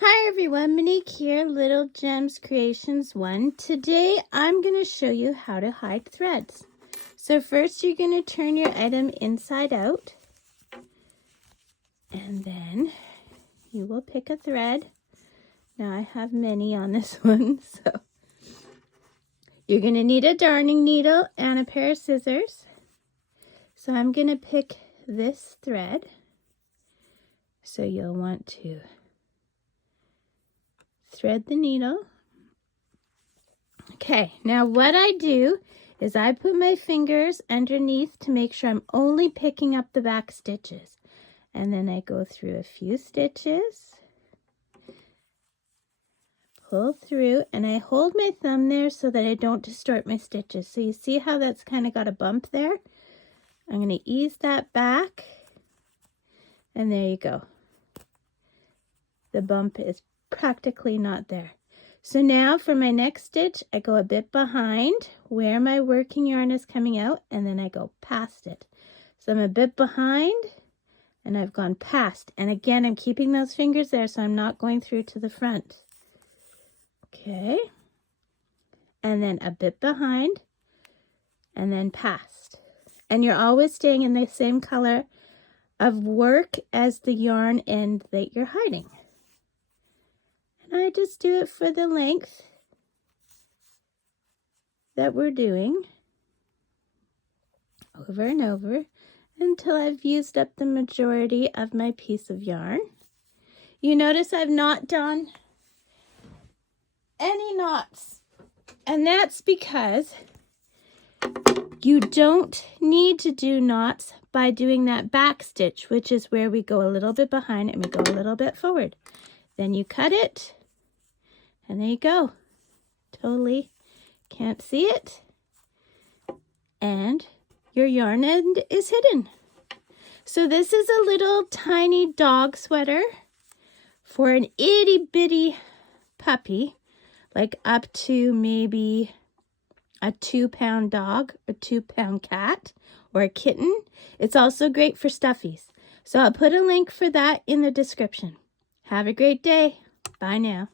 Hi everyone, Monique here, Little Gems Creations 1. Today I'm going to show you how to hide threads. So first you're going to turn your item inside out, and then you will pick a thread. Now I have many on this one, so you're going to need a darning needle and a pair of scissors. So I'm going to pick this thread. So you'll want to thread the needle. Okay, now what I do is I put my fingers underneath to make sure I'm only picking up the back stitches. And then I go through a few stitches, pull through, and I hold my thumb there so that I don't distort my stitches. So you see how that's kind of got a bump there? I'm going to ease that back, and there you go. The bump is practically not there. So now for my next stitch, I go a bit behind where my working yarn is coming out, and then I go past it. So I'm a bit behind, and I've gone past. And again, I'm keeping those fingers there, so I'm not going through to the front. Okay. And then a bit behind, and then past. And you're always staying in the same color of work as the yarn end that you're hiding. And I just do it for the length that we're doing, over and over, until I've used up the majority of my piece of yarn. You notice I've not done any knots, and that's because you don't need to do knots by doing that back stitch, which is where we go a little bit behind and we go a little bit forward. Then you cut it, and there you go. Totally can't see it. And your yarn end is hidden. So this is a little tiny dog sweater for an itty bitty puppy, like up to maybe a 2-pound dog, a 2-pound cat, or a kitten. It's also great for stuffies. So I'll put a link for that in the description. Have a great day. Bye now.